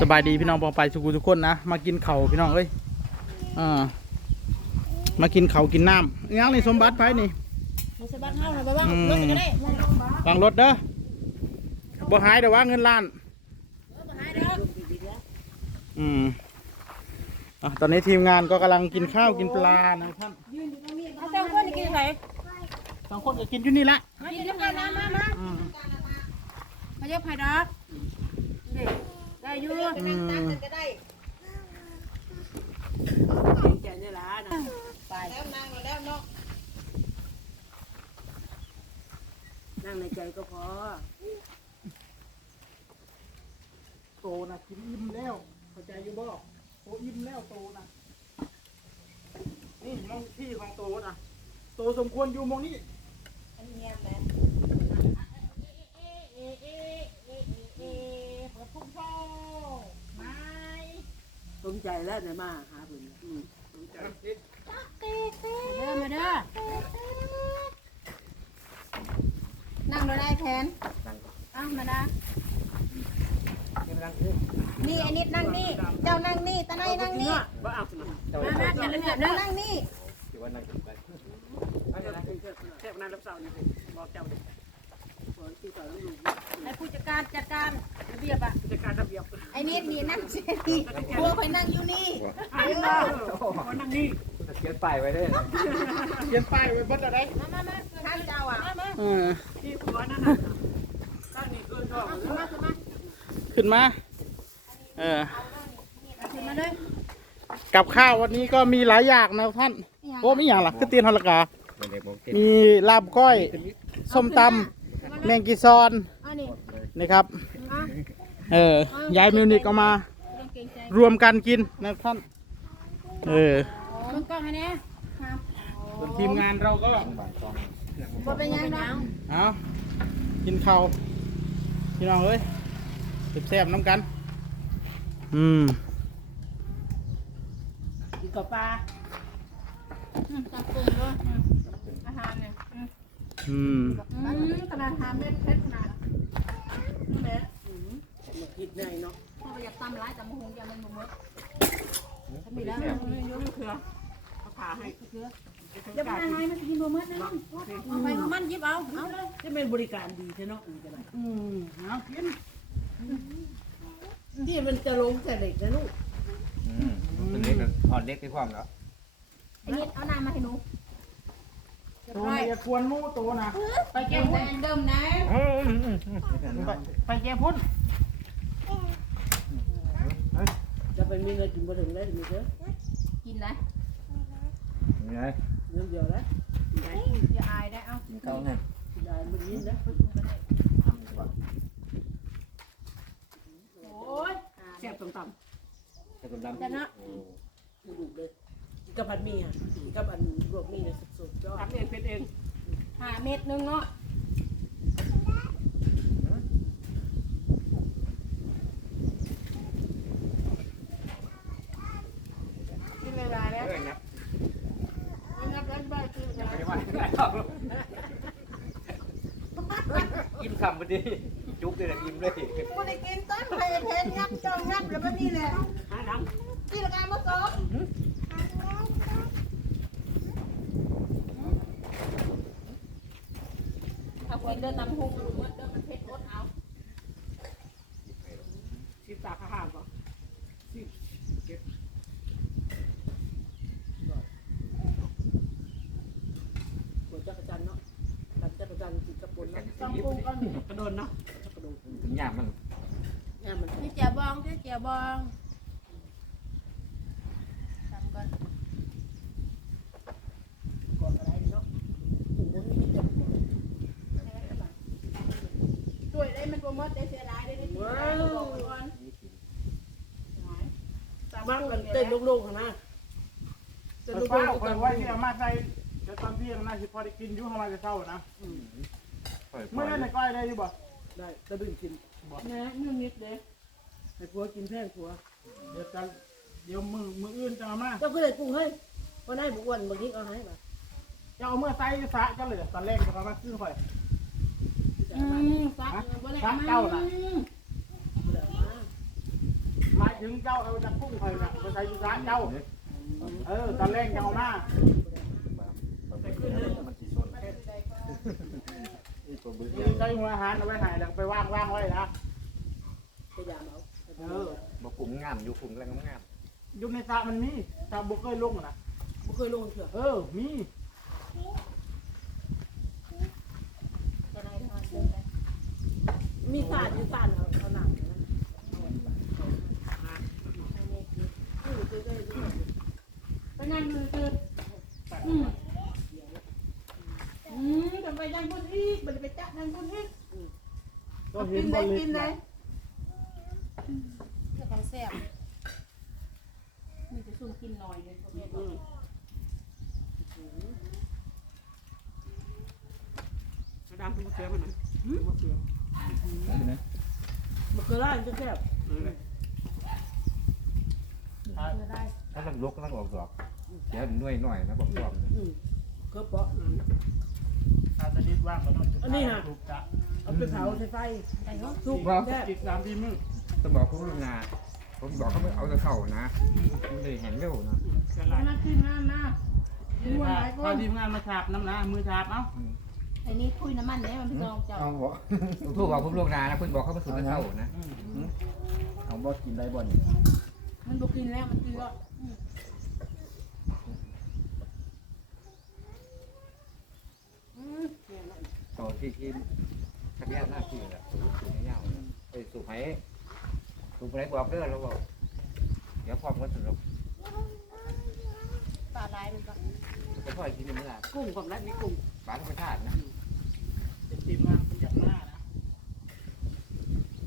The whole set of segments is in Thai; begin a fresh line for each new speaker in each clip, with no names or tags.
สบายดีพี่น้องปองไปสุกุทุกคนนะมากินเข่าวพี่น้องเอ้ยอ่ามากินเขาวกินน้ำยังนี่สมบัติไปนี่
มันสะบัดเท้าหน่อยไปบ้าง
อืม
รถก็ได้มองลงบ้า
วางรถเด้อบ่หายเดี๋ยวว่าเงินล้าน
เออมาหายเด้อ
อืมอะตอนนี้ทีมงานก็กำลังกินข้าวกินปลานะท่าน
เอาเจ้าคนนี่กินไหน
สองคนก็กินอยู่นี่ละ
มากินด้วยกันนะมามา
อืม
มายกไผ่ดอกนี่ ได้อยู่
อืม
ใจเนี่ยล่ะนะไปแล้วนั่งแล้วเนาะนั่งในใจก็พอ
โตนะกินอิ่มแล้วเข้าใจอยู่บ่โตอิ่มแล้วโตนะนี่มองที่ของโตนะโตสมควรอยู่มองนี้
อันเนี้ยแหละเปิดพุ่งโชว์ไม่
สมใจแล้วเนี่ยมาหาเพิ่นอืม
เด้อมาเด้อ นั่งเราได้แทนอ้าวมาดานี่ไอ้นิดนั่งนี่ เจ้านั่งนี่ตาไนนั่งนี่
บ่อาสิมา
มามาเดี๋ยวเดี๋ยวนั่งนี่
แค่นั้นรับเสานี่บอกเจ้าดิสอนที่สอนลูก
ไอ้ผู้จัดการจัดการระเบียบอะ
จัดการระเบียบ
ไอ้นิดนี่นั่งเสียนี่พวกไปนั่งอยู่นี่
อ้าวนั่งนี่
เขียนป้ายไว้ด้วยนะ
เขียนป้ายไว้เบิดอะไร
มามามาท่านเจ้าอะมามา
เออ
ที่หัวนั่นน่ะตั้งนี่เกินท้อง
ขึ้นมาขึ้นมา
ขึ้นมาเออ
ขึ้นมาเลย
กับข้าววันนี้ก็มีหลายอย่างนะท่านโอ้มีอย่างหลักคือเตียนฮอลกา
เด็กบอกเก็บ
มีลาบก้อยส้มตำ แมงกีซอน
อันนี้
นะครับ
อะ
เออยายมิวนิกเอามา
ต้องเกรงใจ
รวมกันกินนะท่านเออ
มึงกล้องให้แน่ครับ
ส่วนทีมงานเราก็
บ่เป็นยังเนาะ
เอากินข้าวพี่น้องเอ้ยแซ่บๆน้ำกัน อืม
กินกับปลา
อืมตักปรุงด้วยอืมอาหารเนี่ย อืม
อืม
อืมขนาดทานเม็ดเพชรขนาดนั่นแหละ
กินได้เนาะ
พ่อไปอยากตำร้ายตำมะฮงยามันบ่หมด
ถ้ามีแล้วยกเครือเอาผ่าให้เครือ
เดี๋ยวไปไหนมันกินบ่หมดนะเอาไปมันยิบเอาเอาเลย
จะเป็นบริการดีใช่เนาะอือะได้
อืมเอากิน
ที่มันจะลงแต่เด็กนะลูก
อืมตัวเล็กก็อ่อนเล็กไปความแล้ว
ไอ้นิดเอาน้ำมาให้หนู
ตัว
ร้อย
นี้อย่าควรหมู่ตัวนะไป
แก
แก้
งแด
พุ่น
งเดิมนะ
ไปไปแก้พุ่น
จะไปมีเงินกินบ่ถึงได้มีเด้อ
กินนะ
นี่ไง
เงินเดียวแล้ว
อย่าอายได้เอา
กินข้าวไง
ได้มันยินนะ
โอ้ย
แซ่บต่ำ
ใส่กำลัง
จะเนาะ
ๆดูเลย กับผัดหมี่อะกับอันลวกหมี่เนี่ยสุดๆยอดทำเองเป็นเอง
หาเม็ดนึงเนาะ
กินเวลาแล้ว
เอ้ยนะ
ไม่นับแล้วบ้านกิน
ไม่ไหวอิ่มคำพอดีจุกเลยนะอิ่มเลย
กูได้กินต้นไผ่เพชรยับจองยับแล้วมันนี่แหละ
หาน้
กินละกันมาสอง ถ้าคนเดินนำหุงมันรู้ว่าเดินมันเพชรรถเอา
สิบตาข้าวป่สิบเก็บปวดจักรจันเนาะตัดจักรจันติดกระปุนเนาะ
ต้องปรุงก่อน
กระโดนเนาะกระโดน
ถึงยามมัน
เนี่ยมัน
นี่เจียบองนี่เจียบองทำก่อน
ก่อนอะไรเนาะถุงมันมีแต่
ช่วยได้มันโปรโมทได้เสียรายได้ได้ที่ไหนบอกก่อน
บ้างกันเต้น ลูกๆข้างหน้าเต้น
แต่
ลูก
ฟ้า
ๆ
ค
กันน
ไว้ที่เอามาใส่เดี๋ยวตอนเที่ยงน่าสิพอได้กินอยู่เข้ามาจะเช้านะเมื่อนั้นในก้อยได้อยู่บ่
ได้ตะดึงกิน
นะนึ่งนิดเด้
ให้ผัวกินแพงผัว
เดี๋ยวจะเดี๋ยวมือมืออื่นจะเอามา
เจ้าก็เลยกุ้งเฮ้ยวันไหนบุกวันบางทีเอาให้ป่ะ
จะเอาเมื่อไซส์สระจะเลยตอนแรกจะเอามาซื้อข่อย
อืมซักบ่ได้
ซักเจ้าน่ะ
อืม
เดี๋ยวมา
ถึงเจ้าเอาจากพุ่งคอยน่ะไปใส่ยุสานเจ้า เออ ตอนแรกจะเอามา
มันสีชนนี่ตัวบึ้ง
นี่ใช้หัวอาหารเอาไว้ใหายแล้วไปว่างว่างๆไว้นะ
พยายามเอา
เออ
บอกกลุ่มงามอยู่กลุ่มแรงงาม
อยู่ในสระมันมีสระบุกเคยลงนะ
บ่เคยลงเถื่อ
เออ มี
จะไหนทานเดินไป
มีสารอยู่สารเอาเอาหนังนะอือเคยๆด้วย
ไปนั่งมือคืออืมอืมจะไปนั่งบนอีกมันไปจับนั่งบนอีก
ก็เห็
กิ
น
น
บ
ได้
นลิ
กิน
ฟต์
ได้
นะ
เรื่องของแซ่บมีจะซุ่มกินหน่อยเลยเขาเรียก
อื
ว่า
มดามคุณเสือมันหน่อยมะเขือ
ๆนะ
มะเขือร้านจะแซ่บ
เพื่อได้
ถ้าต้องลุกต้องออกดอกเดี๋ยวหน่วยหน่อยนะบอกความ
อืมเขือเปาะ
อาจจะดิดว่างก็ต้องจุด
อันนี้ฮะ
ถูกจะ
เอาไปเผาใส่ไฟ
ได้เนาะ
สุกแซ่บ
อีกสามทีมือ
ต้องบอกเขาลูกนาผมบอกเขาไม่เอาแต่เข่านะมันเลยแห้งเร็วนะ
มากินน้ำนะดูว่าหลายค
พอนทีมงานมาฉาบน้ำนะมือฉาบเอ้า
ไอ้นี่คุยน้ำมันเนี่ยมันพี่น้องเจ้า
เอาบ่
ทุกบอกผมลูกนานะคุณบอกเขามาสูดแต่เข่านะ
เอาบ่กินได้บ่น
มันบุกินแล้วมันกินแล้ว
ต่อที่ที่ ทะเบียนหน้าที่แหละสูบสูบเงาไปสูบไหสูบไหบอกเด้อเราบอกเดี๋ยวความก็สนุก
ปลาลายมันก็
จะพ่อกินเมื่อ
กุ้งความรักมีกุ้ง
ปลาธรรมชาตินะ
เป็นทีมงานเป็นจากหน้านะ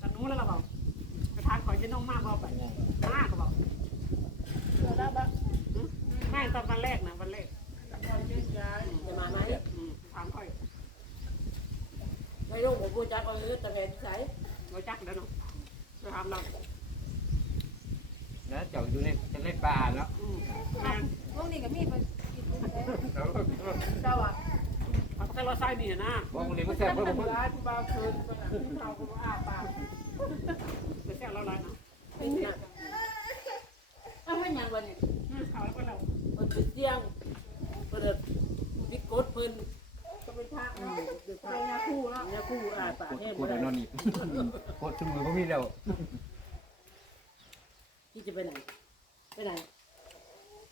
ตัดนู้นแล้วเราบอกไปทานก่อนจะน้องมากบอกไปมากก็บอก
เสือแล้วบ้าง
ไม่ตอนวันแรกนะวันแรก
ก่อนเย็นย้าย
จะมาไหมถามค่อย ไม่รู้ผมพูดจักเอาเนื้อตะแกรงใส่เราจักแล้วเนาะไปถามเรา
นะเจ้าอยู่ในในป่าเนาะ
อืมแม่น
พวกนี้ก็มีไปกินไป
เจ้าอะเอาแต่เราใส่นี่นะ
บอกคนนี้ก็แซ่บเพิ่มเพิ่ม
ย้ายผู้บ่าวเชิญไปหาผู้เฒ่าผู้บ่าวอ้าปาก
ไปแซ่บเราเลยเนาะ
เอ้าไม่ยังวันนี้
อืมเขาแล้วก็เรา
เพิ่นเป็นเสียงเพิ่นวิกดเพิ่น
ยาคู่เนาะ
เนี่ยคู่อาปากแห้ง
กู
บ่
เดี๋
ได้
ยวนอนอีกโคตรชุ่มมือก็มีแล้ว
ที่จะไปไหน ไปไหน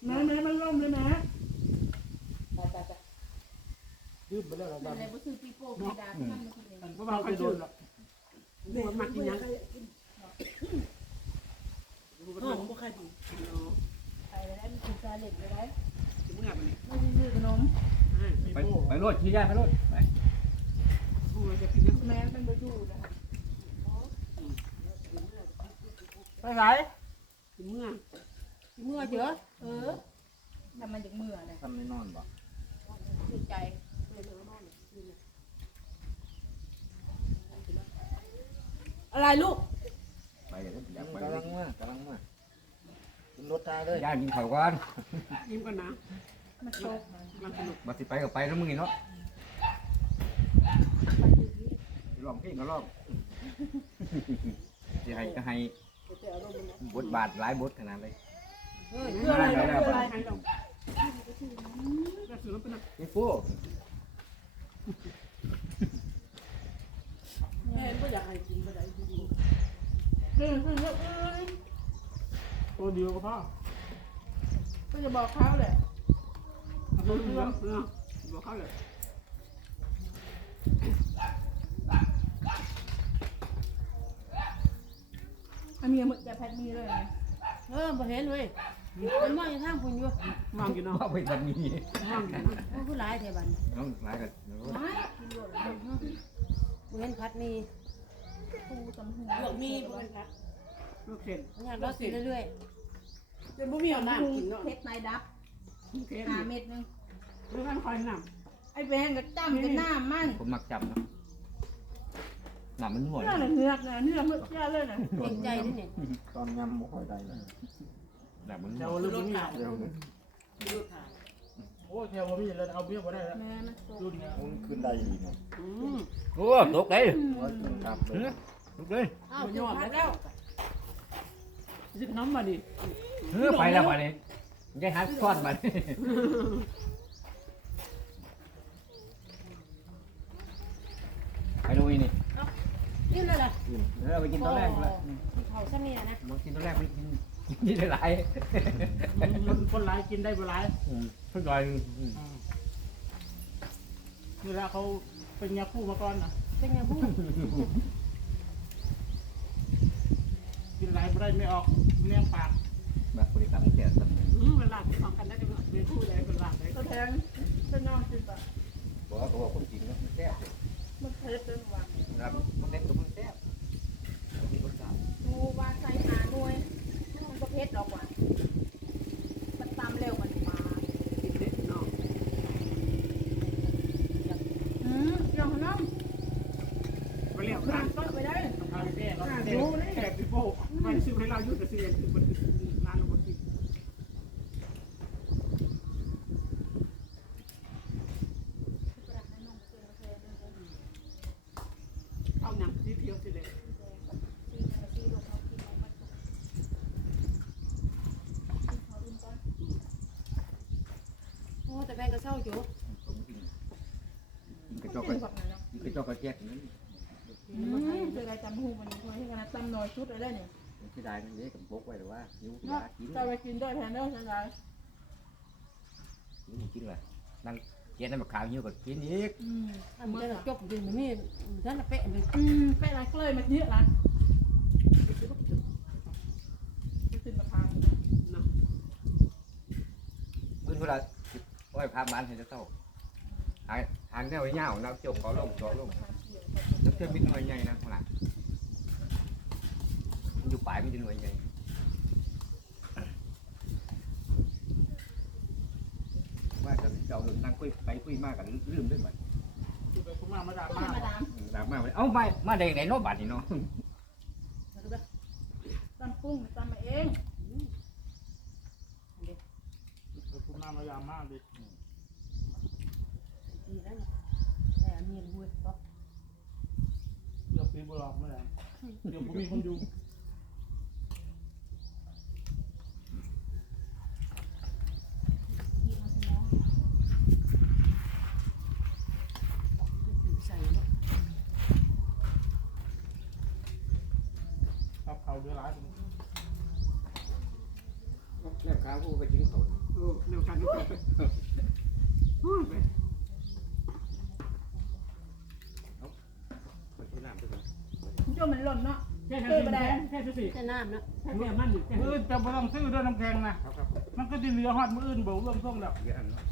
แม่แม่มันล่มเลยแม่
ไปไปไป
ยืดไปแล้วเรา
ใน
บ้าง
ในบุษือปีโป้ปีดาที่มันมากินเอง
ผู้บ่าวจะโดนหรอก
ดูมันกินยัง
ห้องบ่ค่อยดี
ไปแล้วมีกินซาเล็ดไปแล้ว
เมื่อมัน
ไม่ได้ซื้อขนม
ไปไปรถชี้ย่าไปรถไป
กูจะกินยัง
แม่เป็นบะยูนะคะ
ไปไหน
กินเมื่อ
เมื่อเยอะเออทำมันจากเมื่อเลย
ทำไม่นอนบ่
สุดใจ
อะไรลูก
ไปอยากไป
กำลังมากำลังมาขึ้นรถตาเลย
ย่ากินข้าวก่อน
ยิ้มกันนะ
มันโชก
มันสนุก
มาสิไปก็ไปแล้วมึงเนาะลองเพลงก็ลองสิให้ก็ให้บทบาทหลายบทขนาดเลย
เฮ้ยคืออะไรลูกคืออะไร
ให้เราก็ถือว่าเป็น
พี่ฟู
แม่บ่อยากให้กินบ่ได้ดู
คือคือคือ
ตัวเดียวก็พอ
ก็จะบอกเขาเลย
ตัวเรื่องเนาะบอกเขาเลย
อันนี้มึงจะแพทมีเลยนะ
เออบ่เห็นเว้ยมันมองอยู่ทางพุ่นอยู่
มองอยู่เนาะ
เอาไปบันนี้
มองอยู่นะ
โอ้ผู้หลายแท้บัด
น้องหลายกัน
ไม่กินหมดเลย
บ่เห็นพัดมี
ปูตำหู
ลวกมีบ่เป็นครับ
ลูกเข็น
อยากรอกิเรื่อยๆ
จะบ่มีเอาน้ำกินเนาะ
เพชรไม้ดับ
เข็น
ห้าเม็ดนึง
ไม่ทันคอยน้
ไอ้แบงกับจ้ำกับหน้ามัน
ผมมักจำนะหนามันหน่วย
เนื้อเนื้อเนื้อมึกเยอะเลยนะ
ๆเกรงใจด้วยนี่
ตอนยำบ่ค่อยได้เลย
หนามันหน่
เจ้า
วย
ลืมมี
เดี๋ยวนี้
ดูถ่าย
โอ้เจ้าบ่มีเลยเอาเบี้ยบ่ได้แล้ว
แม่มันโต
รุ่นเนี้ย
มันขึ้นได้อีกเนาะ
อืม
โอ้ตกเลย
ว่ากินครับเลย
ตกเลย
อ้าวยอมแล้ว
ซื้อขนมมาดิ
เออไปแล้วบัดนี้ยายหัดซ่อนบัดนี้ไปดูอีนี่
นี่เลยล่ะ
เออไปกินตอนแรกละ
เขาซะเนี่ยนะ
มากินตอนแรกไปกินกินนี่ได้หลาย
คนคนหลายกินได้บ่หลาย
อืมเพิ่งลอยอืม
อืมนี่แหละเขาเป็นยาคู่มาก่อนนะ
เป็นยังพูด
กินหลายบ่ได้ไม่ออกเลี้ยงปาก
แบบบริการแก่สัก
อืมเวลาที่ของกันได้ก็เป็นผู้ใดเป็นหลักได้
ก็แทงจะนอนกินปะ
บอกว่าตัวคนจริงนะมันแซ่บเลย
มันเผ็ดจนหวาน
นะครับมันเล่นกับมันแซ่บมีรสชาติ
ดูว่าใส่หาหน่วยมันก็เผ็ดหรอกหวานมันตามเร็วมันมา
กินเด็ดเนาะ
อืมยองน้
ไปเรียกำร้าน
ก็ไปได้
เอาไปแก้เขา
แขกแขกพี่โป้ไม่ซื้อให้เราอยู่แต่ซื้อคือมันร้านเราหมดที่เอาหนังที่เพียวสิเลย
โอ้แต่แม่ก็ เศร้าอยู่
ผมกินกินกระจอกก
กิ
ระ
นแบบนั้นเนาะ
กินกระจอกกระแจกนี่
อืมเจออะไรจำหูมันนี่คนที่กันตำน้อยชุดอะไรเนี่ย
มันเสียดายมันเยอะกับพกไว้แต่ว่านิ้ว
เนาะ
ยากิน
จะไปกินด้วยแทนเด้อใช่ไหม
นิ้วกินเลยนั่งเกียนน้ำมะขามนิ้วก็กินอีก
อืม
อันนี้จบดิมันมีท่านละเป๊ะเลย
อืมไปอะไรก็เลยมาเยอะละไปกินมะพร้าว
เนาะ
เมื่อเวลา โอ้ยพาบ้านให้เจ้าเต้าหางหางแนวไอ้เงาแนวจบขอลงจอลงแล้วเจะมีหน่วยใหญ่นะขนาดมันอยู่ปลายมันจะหน่วยใหญ่ว่าจะเจ้าเดินนั่งคุยไปคุยมากกันลืมด้วยมั้ย
คือไปคุณมามาด่า
ก็
มา
มาดาม
ดราม่าไปเอ้ามามาได้ไหนเนาะบัดนี่เนาะ
ตำกุ้งตำมาเอง
ไปคุณมามาด่ามาดิ
ดีแล้วแต่เมียนบุญก็
เดี๋ยวปีบหลอกไม่ได้เดี๋ยวผมมีคนอยู่
ใส่เนาะ
ครับเขาเดือดร้าย
แม่ค้าผู้ไปกินเขา
เออเดียวกันนี่ก็โอ้ยไป
ไปที่น้ำไปก่อน
มันจะมันหล่นเนาะ
แค่แค่แค่สิ
แต่น้ำนะ
แค่แค่มันอยู่แค่
มืออื่นจะไม่ต้องซื้อด้วยน้ำแข็งนะมันก็จะเหลือฮอดมืออื่นบ่เรื่องส่งแล้ว
เยอะอันเนาะ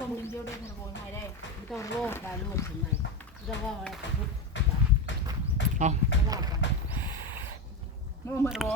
ต้มเดียวได้ขนมไทยได้
ไม่ต้องโลกบาลูกถึงไหนไม่ต้องว่าอะไรแต่พุทธ
เอา
ว่าไป
นู่นมันโบ